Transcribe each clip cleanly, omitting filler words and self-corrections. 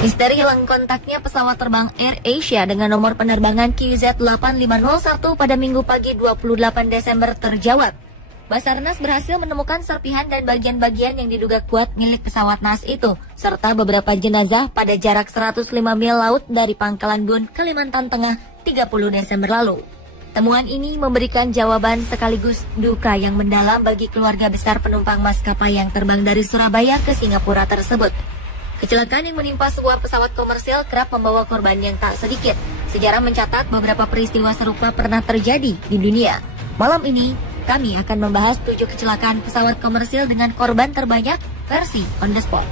Misteri hilang kontaknya pesawat terbang Air Asia dengan nomor penerbangan QZ8501 pada Minggu pagi 28 Desember terjawab. Basarnas berhasil menemukan serpihan dan bagian-bagian yang diduga kuat milik pesawat naas itu, serta beberapa jenazah pada jarak 105 mil laut dari Pangkalan Bun, Kalimantan Tengah, 30 Desember lalu. Temuan ini memberikan jawaban sekaligus duka yang mendalam bagi keluarga besar penumpang maskapai yang terbang dari Surabaya ke Singapura tersebut. Kecelakaan yang menimpa sebuah pesawat komersial kerap membawa korban yang tak sedikit. Sejarah mencatat beberapa peristiwa serupa pernah terjadi di dunia. Malam ini, kami akan membahas 7 kecelakaan pesawat komersial dengan korban terbanyak versi on the spot.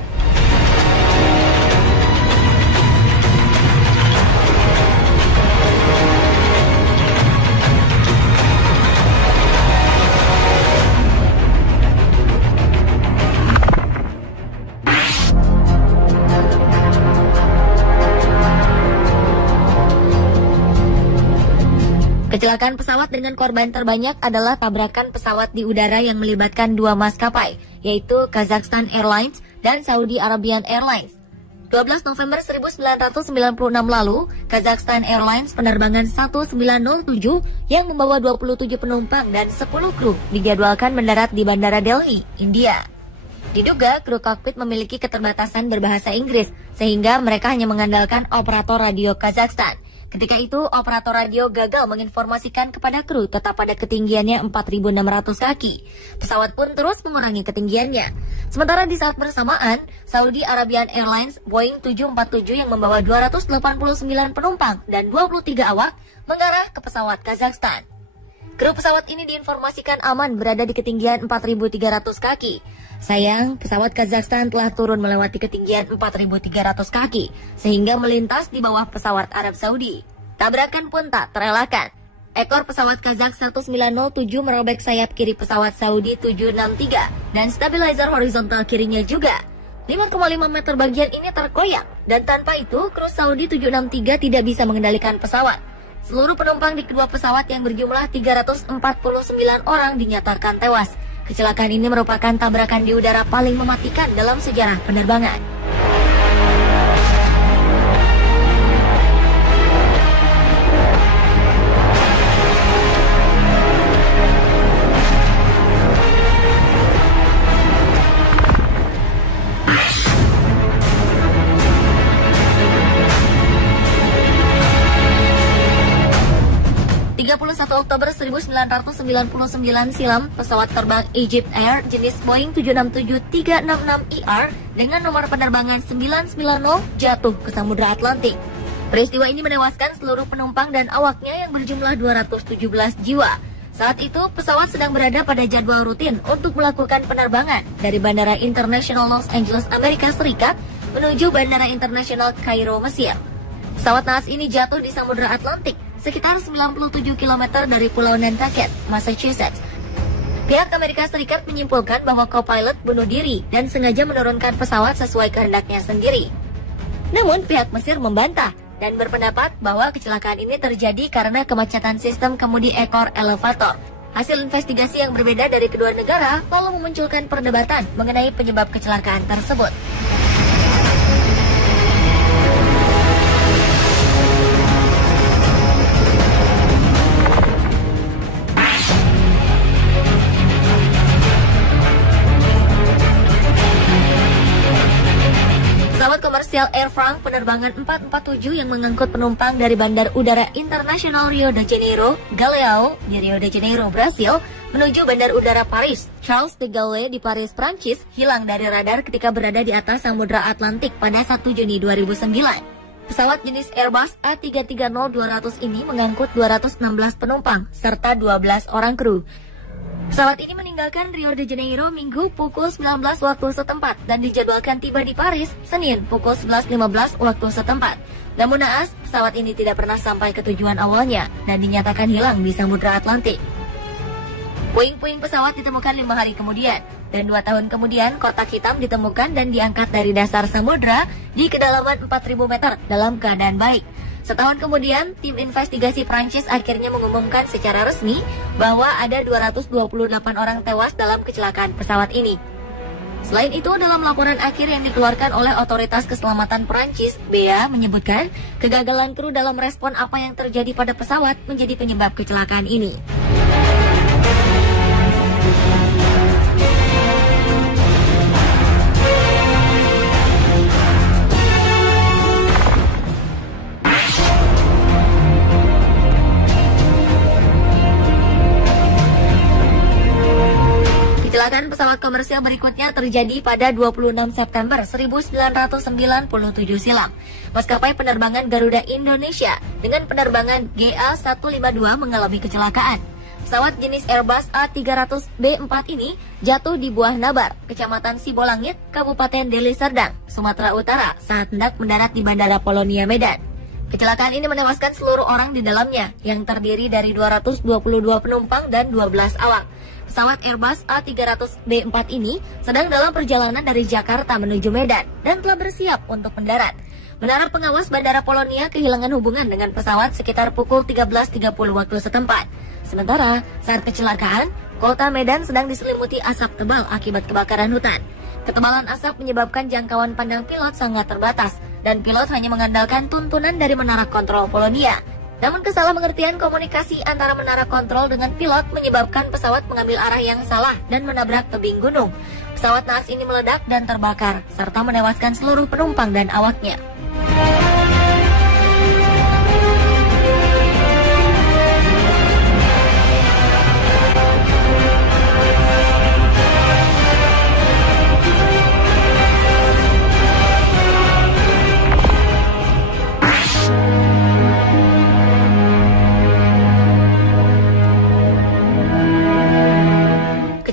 Kecelakaan pesawat dengan korban terbanyak adalah tabrakan pesawat di udara yang melibatkan 2 maskapai, yaitu Kazakhstan Airlines dan Saudi Arabian Airlines. 12 November 1996 lalu, Kazakhstan Airlines penerbangan 1907 yang membawa 27 penumpang dan 10 kru dijadwalkan mendarat di Bandara Delhi, India. Diduga kru kokpit memiliki keterbatasan berbahasa Inggris, sehingga mereka hanya mengandalkan operator radio Kazakhstan. Ketika itu, operator radio gagal menginformasikan kepada kru tetap pada ketinggiannya 4.600 kaki. Pesawat pun terus mengurangi ketinggiannya. Sementara di saat bersamaan, Saudi Arabian Airlines Boeing 747 yang membawa 289 penumpang dan 23 awak mengarah ke pesawat Kazakhstan. Kru pesawat ini diinformasikan aman berada di ketinggian 4.300 kaki. Sayang, pesawat Kazakhstan telah turun melewati ketinggian 4.300 kaki, sehingga melintas di bawah pesawat Arab Saudi. Tabrakan pun tak terelakkan. Ekor pesawat Kazakh 1907 merobek sayap kiri pesawat Saudi 763, dan stabilizer horizontal kirinya juga. 5,5 meter bagian ini terkoyak, dan tanpa itu, kru Saudi 763 tidak bisa mengendalikan pesawat. Seluruh penumpang di kedua pesawat yang berjumlah 349 orang dinyatakan tewas. Kecelakaan ini merupakan tabrakan di udara paling mematikan dalam sejarah penerbangan. 31 Oktober 1999 silam, pesawat terbang Egypt Air jenis Boeing 767-366ER dengan nomor penerbangan 990 jatuh ke Samudra Atlantik. Peristiwa ini menewaskan seluruh penumpang dan awaknya yang berjumlah 217 jiwa. Saat itu, pesawat sedang berada pada jadwal rutin untuk melakukan penerbangan dari Bandara Internasional Los Angeles, Amerika Serikat menuju Bandara Internasional Kairo, Mesir. Pesawat naas ini jatuh di Samudra Atlantik sekitar 97 km dari Pulau Nantucket, Massachusetts. Pihak Amerika Serikat menyimpulkan bahwa co-pilot bunuh diri dan sengaja menurunkan pesawat sesuai kehendaknya sendiri. Namun pihak Mesir membantah dan berpendapat bahwa kecelakaan ini terjadi karena kemacetan sistem kemudi ekor elevator. Hasil investigasi yang berbeda dari kedua negara lalu memunculkan perdebatan mengenai penyebab kecelakaan tersebut. 'Pesawat komersial Air France penerbangan 447 yang mengangkut penumpang dari Bandar Udara Internasional Rio de Janeiro, Galeão, di Rio de Janeiro, Brasil, menuju Bandar Udara Paris, Charles de Gaulle di Paris, Prancis, hilang dari radar ketika berada di atas Samudra Atlantik pada 1 Juni 2009. Pesawat jenis Airbus A330-200 ini mengangkut 216 penumpang, serta 12 orang kru. Pesawat ini meninggalkan Rio de Janeiro Minggu pukul 19 waktu setempat dan dijadwalkan tiba di Paris Senin pukul 11.15 waktu setempat. Namun naas, pesawat ini tidak pernah sampai ke tujuan awalnya dan dinyatakan hilang di Samudra Atlantik. Puing-puing pesawat ditemukan 5 hari kemudian, dan 2 tahun kemudian kotak hitam ditemukan dan diangkat dari dasar samudra di kedalaman 4.000 meter dalam keadaan baik. Setahun kemudian, tim investigasi Prancis akhirnya mengumumkan secara resmi bahwa ada 228 orang tewas dalam kecelakaan pesawat ini. Selain itu, dalam laporan akhir yang dikeluarkan oleh Otoritas Keselamatan Perancis, BEA menyebutkan kegagalan kru dalam respon apa yang terjadi pada pesawat menjadi penyebab kecelakaan ini. Kecelakaan pesawat komersial berikutnya terjadi pada 26 September 1997 silam. Maskapai penerbangan Garuda Indonesia dengan penerbangan GA152 mengalami kecelakaan. Pesawat jenis Airbus A300B4 ini jatuh di Buah Nabar, Kecamatan Sibolangit, Kabupaten Deli Serdang, Sumatera Utara saat hendak mendarat di Bandara Polonia Medan. Kecelakaan ini menewaskan seluruh orang di dalamnya yang terdiri dari 222 penumpang dan 12 awak. Pesawat Airbus A300B4 ini sedang dalam perjalanan dari Jakarta menuju Medan dan telah bersiap untuk mendarat. Menara pengawas Bandara Polonia kehilangan hubungan dengan pesawat sekitar pukul 13.30 waktu setempat. Sementara saat kecelakaan, kota Medan sedang diselimuti asap tebal akibat kebakaran hutan. Ketebalan asap menyebabkan jangkauan pandang pilot sangat terbatas dan pilot hanya mengandalkan tuntunan dari menara kontrol Polonia. Namun kesalahan komunikasi antara menara kontrol dengan pilot menyebabkan pesawat mengambil arah yang salah dan menabrak tebing gunung. Pesawat naas ini meledak dan terbakar, serta menewaskan seluruh penumpang dan awaknya.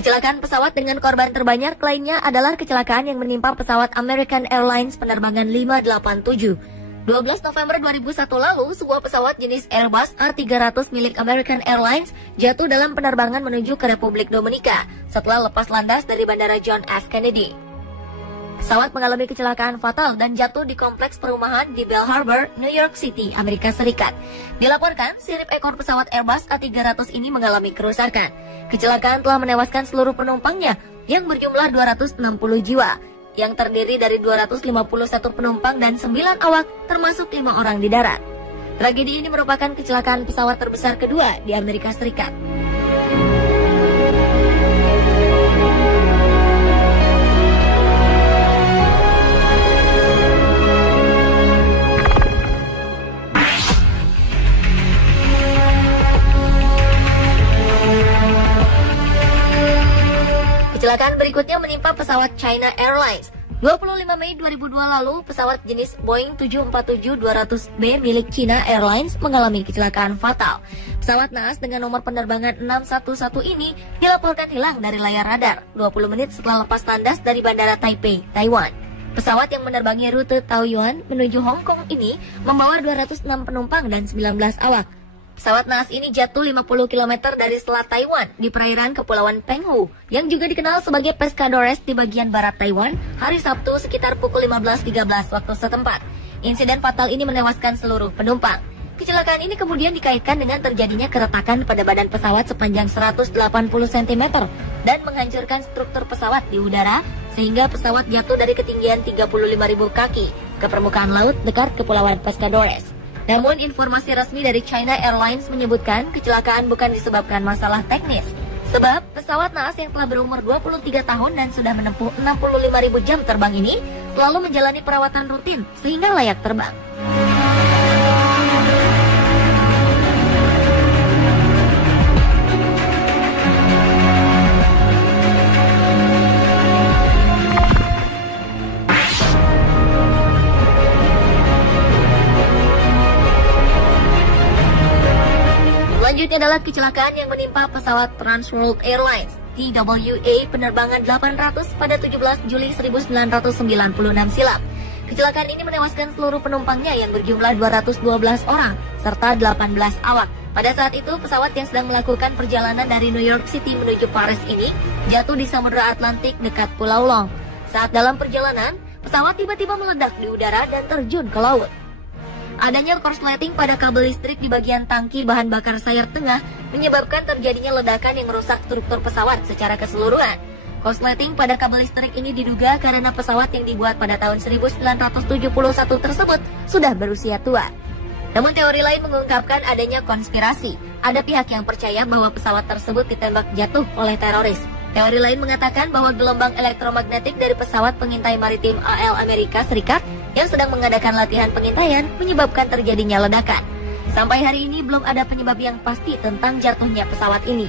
Kecelakaan pesawat dengan korban terbanyak lainnya adalah kecelakaan yang menimpa pesawat American Airlines penerbangan 587. 12 November 2001 lalu, sebuah pesawat jenis Airbus A300 milik American Airlines jatuh dalam penerbangan menuju ke Republik Dominika setelah lepas landas dari Bandara John F. Kennedy. Pesawat mengalami kecelakaan fatal dan jatuh di kompleks perumahan di Bell Harbor, New York City, Amerika Serikat. Dilaporkan, sirip ekor pesawat Airbus A300 ini mengalami kerusakan. Kecelakaan telah menewaskan seluruh penumpangnya yang berjumlah 260 jiwa, yang terdiri dari 251 penumpang dan 9 awak, termasuk 5 orang di darat. Tragedi ini merupakan kecelakaan pesawat terbesar kedua di Amerika Serikat. Kecelakaan berikutnya menimpa pesawat China Airlines. 25 Mei 2002 lalu, pesawat jenis Boeing 747-200B milik China Airlines mengalami kecelakaan fatal. Pesawat naas dengan nomor penerbangan 611 ini dilaporkan hilang dari layar radar 20 menit setelah lepas landas dari Bandara Taipei, Taiwan. Pesawat yang menerbangi rute Taoyuan menuju Hong Kong ini membawa 206 penumpang dan 19 awak. Pesawat naas ini jatuh 50 km dari selat Taiwan di perairan Kepulauan Penghu, yang juga dikenal sebagai Pescadores di bagian barat Taiwan, hari Sabtu sekitar pukul 15.13 waktu setempat. Insiden fatal ini menewaskan seluruh penumpang. Kecelakaan ini kemudian dikaitkan dengan terjadinya keretakan pada badan pesawat sepanjang 180 cm dan menghancurkan struktur pesawat di udara, sehingga pesawat jatuh dari ketinggian 35.000 kaki ke permukaan laut dekat Kepulauan Pescadores. Namun informasi resmi dari China Airlines menyebutkan kecelakaan bukan disebabkan masalah teknis. Sebab pesawat naas yang telah berumur 23 tahun dan sudah menempuh 65.000 jam terbang ini selalu menjalani perawatan rutin sehingga layak terbang. Selanjutnya adalah kecelakaan yang menimpa pesawat Trans World Airlines TWA penerbangan 800 pada 17 Juli 1996 silam. Kecelakaan ini menewaskan seluruh penumpangnya yang berjumlah 212 orang serta 18 awak. Pada saat itu, pesawat yang sedang melakukan perjalanan dari New York City menuju Paris ini jatuh di Samudra Atlantik dekat Pulau Long. Saat dalam perjalanan, pesawat tiba-tiba meledak di udara dan terjun ke laut. Adanya korsleting pada kabel listrik di bagian tangki bahan bakar sayap tengah menyebabkan terjadinya ledakan yang merusak struktur pesawat secara keseluruhan. Korsleting pada kabel listrik ini diduga karena pesawat yang dibuat pada tahun 1971 tersebut sudah berusia tua. Namun teori lain mengungkapkan adanya konspirasi. Ada pihak yang percaya bahwa pesawat tersebut ditembak jatuh oleh teroris. Teori lain mengatakan bahwa gelombang elektromagnetik dari pesawat pengintai maritim AL Amerika Serikat yang sedang mengadakan latihan pengintaian menyebabkan terjadinya ledakan. Sampai hari ini belum ada penyebab yang pasti tentang jatuhnya pesawat ini.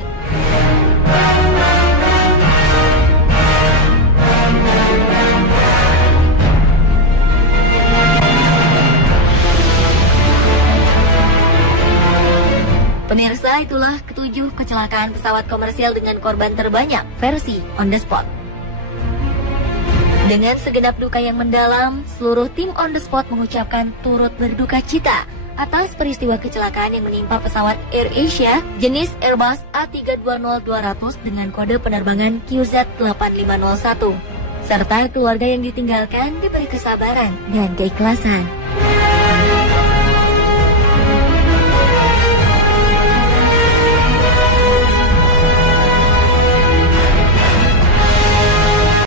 Pemirsa, itulah ketujuh kecelakaan pesawat komersial dengan korban terbanyak versi On The Spot. Dengan segenap duka yang mendalam, seluruh tim On The Spot mengucapkan turut berduka cita atas peristiwa kecelakaan yang menimpa pesawat AirAsia jenis Airbus A320-200 dengan kode penerbangan QZ8501. Serta keluarga yang ditinggalkan diberi kesabaran dan keikhlasan.